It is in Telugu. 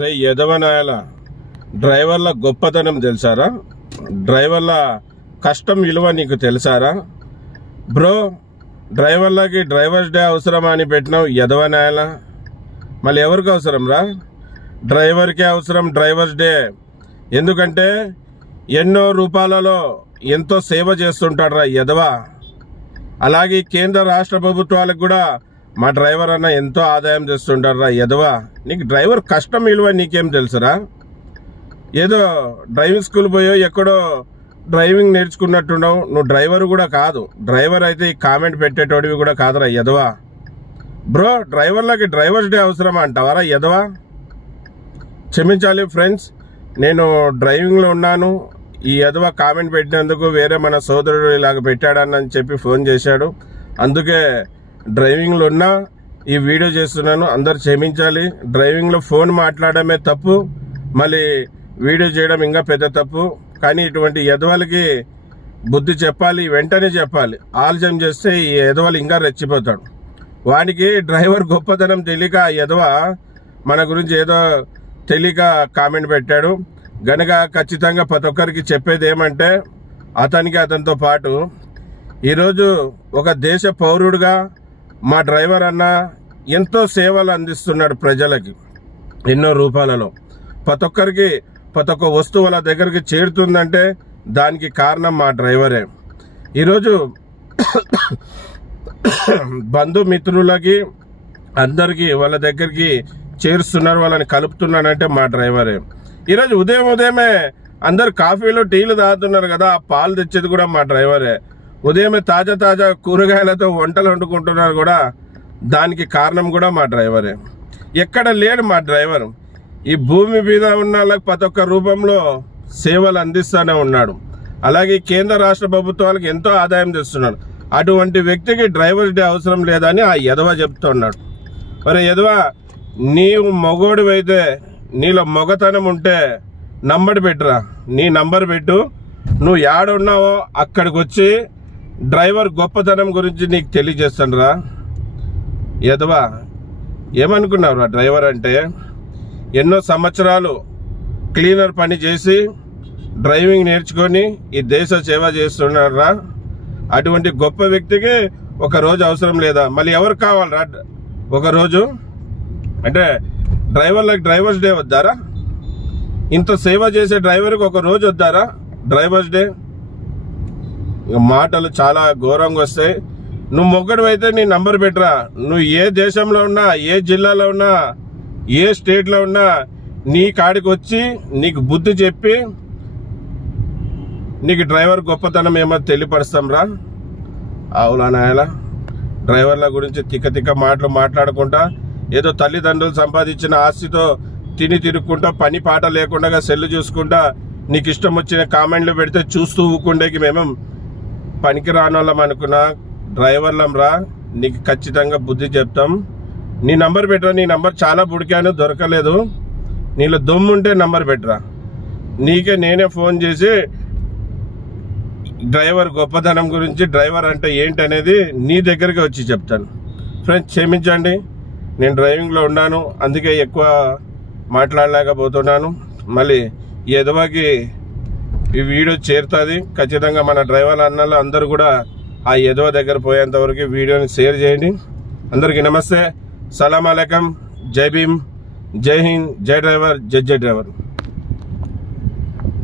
రే యదవనాయల డ్రైవర్ల గొప్పతనం తెలుసారా? డ్రైవర్ల కష్టం విలువ నీకు తెలుసారా? బ్రో, డ్రైవర్లకి డ్రైవర్స్ డే అవసరమా అని పెట్టినావు యదవనాయల. మళ్ళీ ఎవరికి అవసరం రా? డ్రైవర్కే అవసరం డ్రైవర్స్ డే. ఎందుకంటే ఎన్నో రూపాయలలో ఎంతో సేవ చేస్తుంటాడు రా యదవ. అలాగే కేంద్ర రాష్ట్ర ప్రభుత్వాలకు కూడా మా డ్రైవర్ అన్న ఎంతో ఆదాయం తెస్తుంటారు రా యదవ. నీకు డ్రైవర్ కష్టం విలువ నీకేం తెలుసురా? ఏదో డ్రైవింగ్ స్కూల్ పోయో ఎక్కడో డ్రైవింగ్ నేర్చుకున్నట్టున్నావు. నువ్వు డ్రైవర్ కూడా కాదు. డ్రైవర్ అయితే ఈ కామెంట్ పెట్టేటోడివి కూడా కాదురా యదవ. బ్రో, డ్రైవర్లకి డ్రైవర్స్ డే అవసరమా అంటావారా యదవ? క్షమించాలి ఫ్రెండ్స్, నేను డ్రైవింగ్లో ఉన్నాను. ఈ యదవ కామెంట్ పెట్టినందుకు వేరే మన సోదరుడు ఇలాగ పెట్టాడని చెప్పి ఫోన్ చేశాడు. అందుకే డ్రైవింగ్లో ఉన్నా ఈ వీడియో చేస్తున్నాను. అందరు క్షమించాలి. డ్రైవింగ్లో ఫోన్ మాట్లాడమే తప్పు, మళ్ళీ వీడియో చేయడం ఇంకా పెద్ద తప్పు. కానీ ఇటువంటి యదవలకి బుద్ధి చెప్పాలి, వెంటనే చెప్పాలి. ఆలస్యం చేస్తే ఈ యదవలు ఇంకా రెచ్చిపోతాడు. వానికి డ్రైవర్ గొప్పతనం తెలియక ఆ యదవ మన గురించి ఏదో తెలియక కామెంట్ పెట్టాడు గనక ఖచ్చితంగా ప్రతి ఒక్కరికి చెప్పేది ఏమంటే, అతనితో పాటు ఈరోజు ఒక దేశ పౌరుడుగా మా డ్రైవర్ అన్న ఎంతో సేవలు అందిస్తున్నాడు ప్రజలకి ఎన్నో రూపాలలో. ప్రతి ఒక్కరికి ప్రతి ఒక్క వస్తువు వాళ్ళ దగ్గరికి చేరుతుందంటే దానికి కారణం మా డ్రైవరే. ఈరోజు బంధుమిత్రులకి అందరికీ వాళ్ళ దగ్గరికి చేరుస్తున్నారు, వాళ్ళని కలుపుతున్నాడంటే మా డ్రైవరే. ఈరోజు ఉదయమే అందరు కాఫీలు టీలు తాగుతున్నారు కదా, ఆ పాలు తెచ్చేది కూడా మా డ్రైవరే. ఉదయమే తాజా కూరగాయలతో వంటలు వండుకుంటున్నారు కూడా, దానికి కారణం కూడా మా డ్రైవరే. ఎక్కడ లేడు మా డ్రైవర్. ఈ భూమి మీద ఉన్న వాళ్ళకి ప్రతి ఒక్క రూపంలో సేవలు అందిస్తూనే ఉన్నాడు. అలాగే కేంద్ర రాష్ట్ర ప్రభుత్వాలకు ఎంతో ఆదాయం తెస్తున్నాడు. అటువంటి వ్యక్తికి డ్రైవర్స్ డే అవసరం లేదని ఆ యదవ చెప్తున్నాడు. మరి యదవ, నీవు మగోడివైతే, నీలో మొగతనం ఉంటే నంబర్ పెట్టురా. నీ నంబర్ పెట్టు. నువ్వు యాడున్నావో అక్కడికి వచ్చి డ్రైవర్ గొప్పతనం గురించి నీకు తెలియజేస్తాను రా యదవ. ఏమనుకున్నావురా డ్రైవర్ అంటే? ఎన్నో సంవత్సరాలు క్లీనర్ పని చేసి డ్రైవింగ్ నేర్చుకొని ఈ దేశ సేవ చేస్తున్నాడు రా. అటువంటి గొప్ప వ్యక్తికి ఒక రోజు అవసరం లేదా? మళ్ళీ ఎవరు కావాలరా ఒక రోజు? అంటే డ్రైవర్లకు డ్రైవర్స్ డే వద్దారా? ఇంత సేవ చేసే డ్రైవర్కి ఒక రోజు వద్దారా డ్రైవర్స్ డే? మాటలు చాలా ఘోరంగా వస్తాయి. నువ్వు మొగ్గడు అయితే నీ నంబర్ పెట్టరా. నువ్వు ఏ దేశంలో ఉన్నా, ఏ జిల్లాలో ఉన్నా, ఏ స్టేట్లో ఉన్నా, నీ కాడికి వచ్చి నీకు బుద్ధి చెప్పి నీకు డ్రైవర్ గొప్పతనం ఏమో తెలియపరుస్తాం రా. అవులా నాయలా, డ్రైవర్ల గురించి తిక్క మాటలు మాట్లాడుకుంటా, ఏదో తల్లిదండ్రులు సంపాదించిన ఆస్తితో తిరుగుకుంటా, పని పాట లేకుండా సెల్లు చూసుకుంటా, నీకు ఇష్టం వచ్చిన కామెంట్లు పెడితే చూస్తూ ఊకుండేకి మేము పనికి రానోళ్ళం అనుకున్నా. డ్రైవర్లం రా, నీకు ఖచ్చితంగా బుద్ధి చెప్తాం. నీ నంబర్ పెట్టరా. నీ నంబర్ చాలా బుడికాను, దొరకలేదు. నీలో దమ్ముంటే నంబర్ పెట్టరా. నీకే నేనే ఫోన్ చేసి డ్రైవర్ గొప్పతనం గురించి, డ్రైవర్ అంటే ఏంటి అనేది నీ దగ్గరికి వచ్చి చెప్తాను. ఫ్రెండ్స్, క్షమించండి, నేను డ్రైవింగ్లో ఉన్నాను, అందుకే ఎక్కువ మాట్లాడలేకపోతున్నాను. మళ్ళీ ఈ యదవకి ఈ వీడియో చేరుతుంది. ఖచ్చితంగా మన డ్రైవర్ అన్నలు అందరూ కూడా ఆ యదవ దగ్గర పోయేంత వరకు వీడియోని షేర్ చేయండి. అందరికీ నమస్తే, సలాం అలైకం, జై భీమ్, జై హింద్, జై డ్రైవర్, జై డ్రైవర్.